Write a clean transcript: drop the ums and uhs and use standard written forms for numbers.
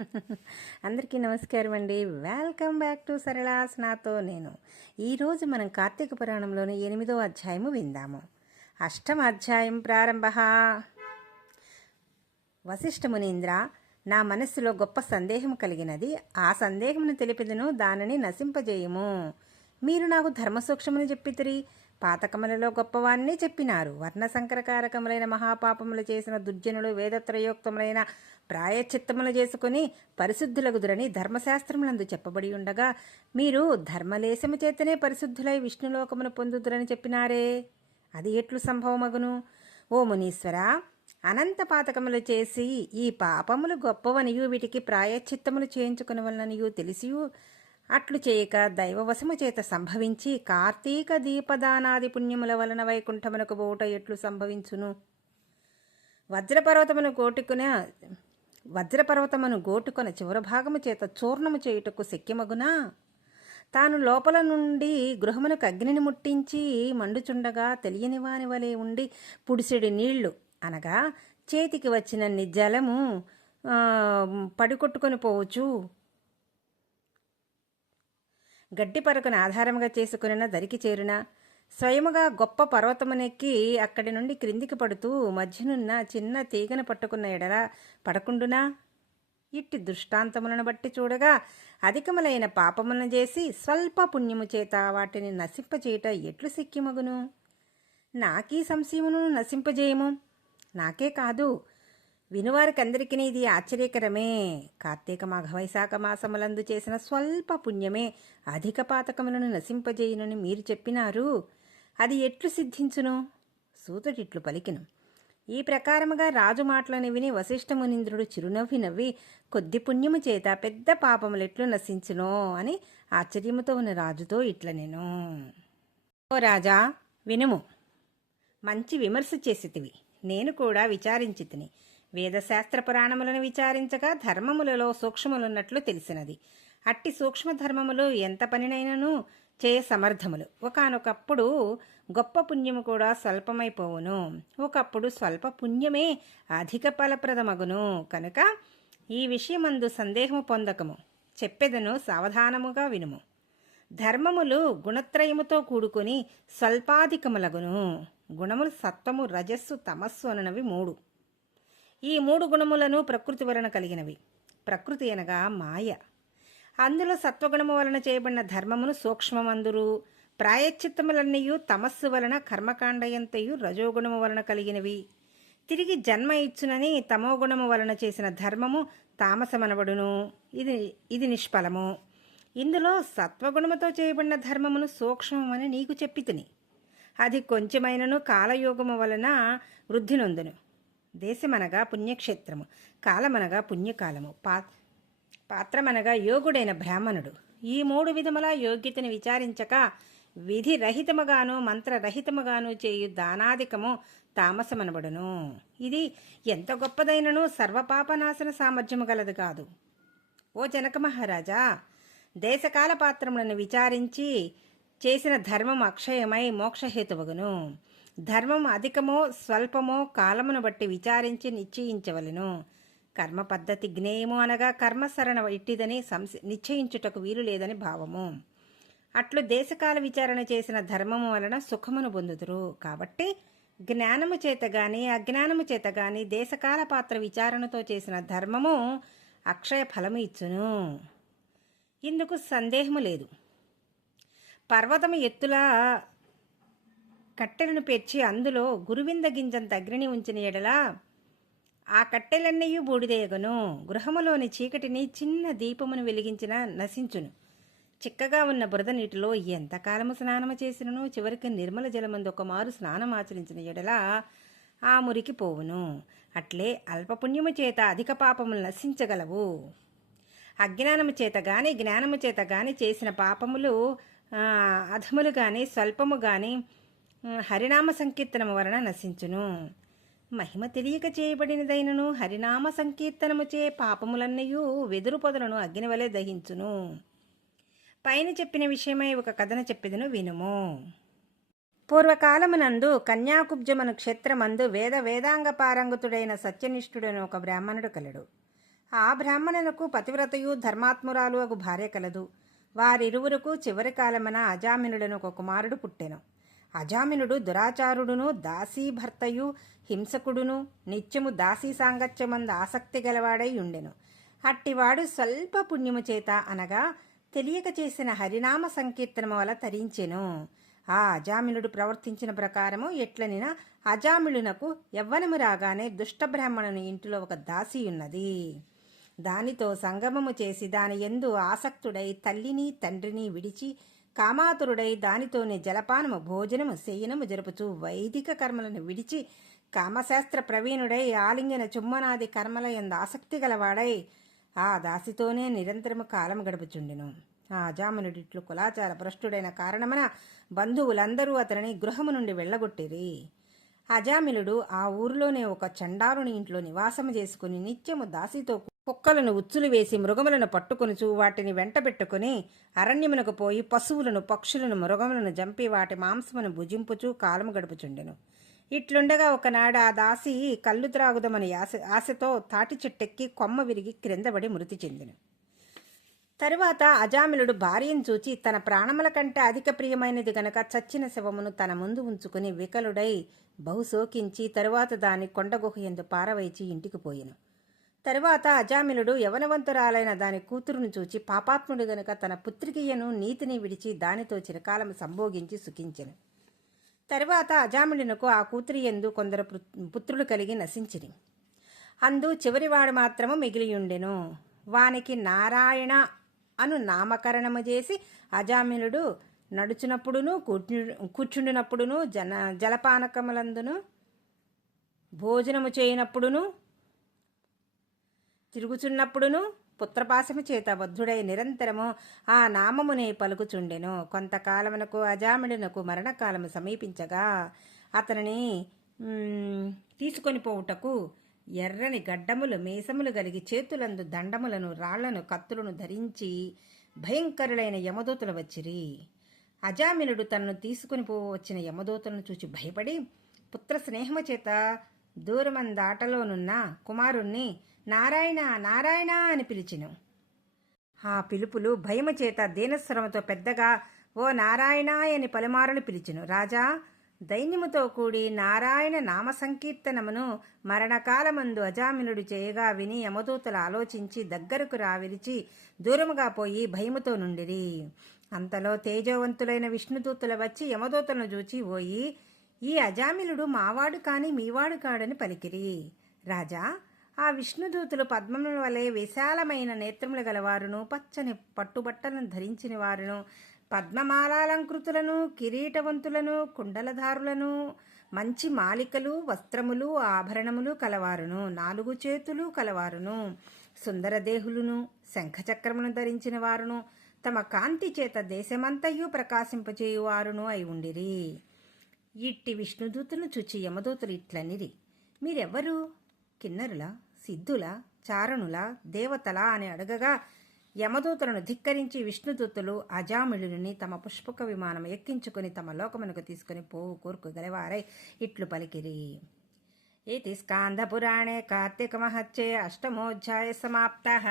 అందరికీ నమస్కారం అండి. వెల్కమ్ బ్యాక్ టు సరళాస్ నాతో నేను. ఈరోజు మనం కార్తీక పురాణంలోని 8వ అధ్యాయము విందాము. అష్టమ అధ్యాయం ప్రారంభ. వశిష్ఠ మునీంద్ర, నా మనస్సులో గొప్ప సందేహం కలిగినది. ఆ సందేహమును తెలిపిదను, దానిని నశింపజేయము. మీరు నాకు ధర్మసూక్ష్మని చెప్పితిరి. పాతకములలో గొప్పవాన్ని చెప్పినారు. వర్ణసంకరకారకములైన మహాపాపములు చేసిన దుర్జనులు వేదత్రయోక్తములైన ప్రాయచిత్తములు చేసుకుని పరిశుద్ధులగుదురని ధర్మశాస్త్రములందు చెప్పబడి ఉండగా, మీరు ధర్మలేశము చేతనే పరిశుద్ధులై విష్ణులోకమును పొందుదురని చెప్పినారే, అది ఎట్లు సంభవమగును? ఓ మునీశ్వర, అనంత పాతకములు చేసి ఈ పాపములు గొప్పవనియు వీటికి ప్రాయచిత్తములు చేయించుకుని వలననియు తెలిసియు అట్లు చేయక దైవవశము చేత సంభవించి కార్తీక దీపదానాది పుణ్యముల వలన వైకుంఠమునకు పోవుట ఎట్లు సంభవించును? వజ్రపర్వతమును గోటుకొన చివరి భాగము చేత చూర్ణము చేయుటకు శక్యమగునా? తాను లోపల నుండి గృహమునకు అగ్నిని ముట్టించి మండుచుండగా తెలియని వాని వలె ఉండి పుడిసెడి నీళ్లు అనగా చేతికి వచ్చినన్ని జలము పడికొట్టుకొని పోవచ్చు. గడ్డి పరకును ఆధారముగా చేసుకున్న దరికి చేరున స్వయముగా గొప్ప పర్వతమునెక్కి అక్కడి నుండి క్రిందికి పడుతూ మధ్యనున్న చిన్న తీగను పట్టుకున్న ఎడల పడకుండునా? ఇట్టి దృష్టాంతములను బట్టి చూడగా అధికములైన పాపములను చేసి స్వల్ప పుణ్యము చేత వాటిని నశింపచేయుట ఎట్లు శక్యమగును? నాకీ సంశయమును నశింపజేయము. నాకే కాదు, వినువారికందరికీ ఇది ఆశ్చర్యకరమే. కార్తీక మాఘ వైశాఖ మాసములందు చేసిన స్వల్ప పుణ్యమే అధిక పాతకములను నశింపజేయునని మీరు చెప్పినారు. అది ఎట్లు సిద్ధించును? సూతుడిట్లు పలికిను. ఈ ప్రకారముగా రాజు మాటలను విని వశిష్ఠ మునీంద్రుడు చిరునవ్వి నవ్వి, కొద్ది పుణ్యము చేత పెద్ద పాపములెట్లు నశించునో అని ఆశ్చర్యముతో ఉన్న రాజుతో ఇట్ల నేను. ఓ రాజా, వినుము. మంచి విమర్శ చేసితివి. నేను కూడా విచారించి తిని వేదశాస్త్ర పురాణములను విచారించగా ధర్మములలో సూక్ష్మములున్నట్లు తెలిసినది. అట్టి సూక్ష్మధర్మములు ఎంత పనినైనను చేయ సమర్థములు. ఒకానొకప్పుడు గొప్ప పుణ్యము కూడా స్వల్పమైపోవును, ఒకప్పుడు స్వల్ప పుణ్యమే అధిక ఫలప్రదమగును. కనుక ఈ విషయమందు సందేహము పొందకము. చెప్పెదను, సావధానముగా వినుము. ధర్మములు గుణత్రయముతో కూడుకొని స్వల్పాధికములగును. గుణములు సత్వము, రజస్సు, తమస్సు అననవి 3. ఈ 3 గుణములను ప్రకృతి వలన కలిగినవి. ప్రకృతి అనగా మాయ. అందులో సత్వగుణము వలన చేయబడిన ధర్మమును సూక్ష్మమందురు. ప్రాయశ్చిత్తములన్నయు తమస్సు వలన కర్మకాండయంతయు రజోగుణము వలన కలిగినవి. తిరిగి జన్మ ఇచ్చునని తమోగుణము వలన చేసిన ధర్మము తామసమనబడును. ఇది నిష్ఫలము. ఇందులో సత్వగుణముతో చేయబడిన ధర్మమును సూక్ష్మమని నీకు చెప్పితిని. అది కొంచెమైనను కాలయోగము వలన వృద్ధి నొందును. దేశమనగా పుణ్యక్షేత్రము, కాలమనగా పుణ్యకాలము, పాత్రమనగా యోగుడైన బ్రాహ్మణుడు. ఈ 3 విధముల యోగ్యతని విచారించక విధి రహితముగాను మంత్రరహితముగాను చేయు దానాధికము తామసమనబడును. ఇది ఎంత గొప్పదైనను సర్వపాపనాశన సామర్థ్యము గలదు కాదు. ఓ జనక మహారాజా, దేశకాల పాత్రములను విచారించి చేసిన ధర్మం అక్షయమై మోక్షహేతువగును. ధర్మం అధికమో స్వల్పమో కాలమును బట్టి విచారించి నిశ్చయించవలను. కర్మ పద్ధతి జ్ఞేయము అనగా కర్మసరణ ఇట్టిదని నిశ్చయించుటకు వీలు లేదని భావము. అట్లు దేశకాల విచారణ చేసిన ధర్మము వలన సుఖమును పొందుదురు. కాబట్టి జ్ఞానము చేత గాని అజ్ఞానము చేత గాని దేశకాల పాత్ర విచారణతో చేసిన ధర్మము అక్షయ ఫలము ఇచ్చును. ఇందుకు సందేహము లేదు. పర్వతము ఎత్తులా కట్టెలను పేర్చి అందులో గురువింద గింజంత అగ్నిని ఉంచిన ఎడల ఆ కట్టెలన్నయూ బూడిదయగును. గృహములోని చీకటిని చిన్న దీపమును వెలిగించిన నశించును. చిక్కగా ఉన్న బురద నీటిలో ఎంతకాలము స్నానము చేసినను చివరికి నిర్మల జలమందు ఒక మారు స్నానం ఆచరించిన ఎడల ఆ మురికి పోవును. అట్లే అల్పపుణ్యము చేత అధిక పాపములు నశించగలవు. అజ్ఞానము చేత గాని జ్ఞానము చేత గాని చేసిన పాపములు అధములు గాని స్వల్పము గాని హరినామ సంకీర్తనము వలన నశించును. మహిమ తెలియక చేయబడినదైనను హరినామ సంకీర్తనముచే పాపములన్నయూ వెదురు పొదలను అగ్నివలే దహించును. పైన చెప్పిన విషయమై ఒక కథను చెప్పెదను, వినుము. పూర్వకాలమునందు కన్యాకుబ్జమను క్షేత్రమందు వేదాంగ పారంగతుడైన సత్యనిష్ఠుడైన ఒక బ్రాహ్మణుడు కలడు. ఆ బ్రాహ్మణునకు పతివ్రతయు ధర్మాత్మురాలు అగు భార్య కలదు. వారిరువురకు చివరి కాలమున అజామినుడను ఒక కుమారుడు పుట్టెను. అజామినుడు దురాచారుడును, దాసీభర్తయు, హింసకుడును, నిత్యము దాసీ సాంగత్యమందు ఆసక్తి గలవాడై ఉండెను. అట్టివాడు స్వల్ప పుణ్యము చేత అనగా తెలియక చేసిన హరినామ సంకీర్తనము వల్ల తరించెను. ఆ అజామినుడు ప్రవర్తించిన ప్రకారము ఎట్లనినా అజామిళునకు యవ్వనము రాగానే దుష్టబ్రాహ్మణుని ఇంటిలో ఒక దాసి ఉన్నది. దానితో సంగమము చేసి దాని యందు ఆసక్తుడై తల్లిని తండ్రిని విడిచి కామాతురుడై దానితోనే జలపానము భోజనము శయనము జరుపుచు వైదిక కర్మలను విడిచి కామశాస్త్ర ప్రవీణుడై ఆలింగన చుమ్మనాది కర్మల యందు ఆసక్తి గలవాడై ఆ దాసితోనే నిరంతరము కాలం గడుపుచుండెను. ఆ అజామినుడిట్లు కులాచార భ్రష్టుడైన కారణమున బంధువులందరూ అతనిని గృహము నుండి వెళ్ళగొట్టిరి. అజామిలుడు ఆ ఊరిలోనే ఒక చండాలుని ఇంట్లో నివాసము చేసుకుని నిత్యము దాసితో కుక్కలను ఉచ్చులు వేసి మృగములను పట్టుకొనుచు వాటిని వెంటబెట్టుకుని అరణ్యమునకు పోయి పశువులను పక్షులను మృగములను జంపి వాటి మాంసమును భుజింపుచు కాలము గడుపుచుండెను. ఇట్లుండగా ఒకనాడు ఆ దాసి కళ్ళు త్రాగుదమని ఆశతో తాటి చెట్టెక్కి కొమ్మ విరిగి క్రిందబడి మృతి చెందెను. తరువాత అజామిలుడు భార్యను చూచి తన ప్రాణముల కంటే అధిక ప్రియమైనది గనక చచ్చిన శవమును తన ముందు ఉంచుకుని వికలుడై బహుశోకించి తరువాత దాని కొండగుహ యందు పారవైచి ఇంటికి పోయెను. తరువాత అజామిలుడు యవనవంతురాలైన దాని కూతురును చూచి పాపాత్ముడు గనుక తన పుత్రికయ్యను నీతిని విడిచి దానితో చిరకాలము సంభోగించి సుఖించెను. తరువాత అజామిలునకు ఆ కూతురి యందు కొందరు పుత్రులు కలిగి నశించిరి. అందు చివరివాడు మాత్రము మిగిలియుండెను. వానికి నారాయణ అను నామకరణము చేసి అజామిలుడు నడుచునప్పుడును కూర్చుండినప్పుడును జలపానకములందును భోజనము చేయనప్పుడును తిరుగుచున్నప్పుడును పుత్రపాశము చేత బద్ధుడై నిరంతరము ఆ నామమునే పలుకుచుండెను. కొంతకాలమునకు అజామిళునకు మరణకాలము సమీపించగా అతనిని తీసుకొని పోవుటకు ఎర్రని గడ్డములు మీసములు గలిగి చేతులందు దండములను రాళ్లను కత్తులను ధరించి భయంకరులైన యమదూతలు వచ్చిరి. అజామిలుడు తనను తీసుకుని పోవచ్చిన యమదూతలను చూచి భయపడి పుత్ర స్నేహము చేత దూరమందాటలోనున్న కుమారుణ్ణి నారాయణ నారాయణ అని పిలిచెను. ఆ పిలుపులు భయము చేత దీనస్వరముతో పెద్దగా ఓ నారాయణ అని పలుమారులు పిలిచెను. రాజా, దైన్యముతో కూడి నారాయణ నామ సంకీర్తనమును మరణకాలమందు అజామినుడు చేయగా విని యమదూతలు ఆలోచించి దగ్గరకు రావిలిచి దూరముగా పోయి భయముతో నుండిరి. అంతలో తేజోవంతులైన విష్ణుదూతులు వచ్చి యమదూతలను చూచి ఓయి, ఈ అజామిలుడు మావాడు కాని మీవాడు కాడని పలికిరి. రాజా, ఆ విష్ణుదూతులు పద్మముల వలె విశాలమైన నేత్రములు గలవారును పచ్చని పట్టుబట్టలను ధరించిన వారును పద్మమాలాలంకృతులను కిరీటవంతులను కుండలధారులను మంచి మాలికలు వస్త్రములు ఆభరణములు కలవారును 4 చేతులు కలవారును సుందరదేహులును శంఖచక్రమును ధరించిన వారును తమ కాంతి చేత దేశమంతయు ప్రకాశింపచేయువారును అయి ఉండిరి. ఇట్టి విష్ణుదూతులను చూచి యమదూతులు ఇట్లనిరి, మీరెవ్వరు? కిన్నరుల, సిద్ధుల, చారణుల, దేవతల అని అడగగా యమదూతలను ధిక్కరించి విష్ణుదూతులు అజామిళుని తమ పుష్పక విమానం ఎక్కించుకుని తమ లోకమునకు తీసుకుని పోవు కోరుకు గలవారై ఇట్లు పలికిరి. ఇతి స్కాంద పురాణే కార్తీక మహత్యే అష్టమోధ్యాయ సమాప్తః.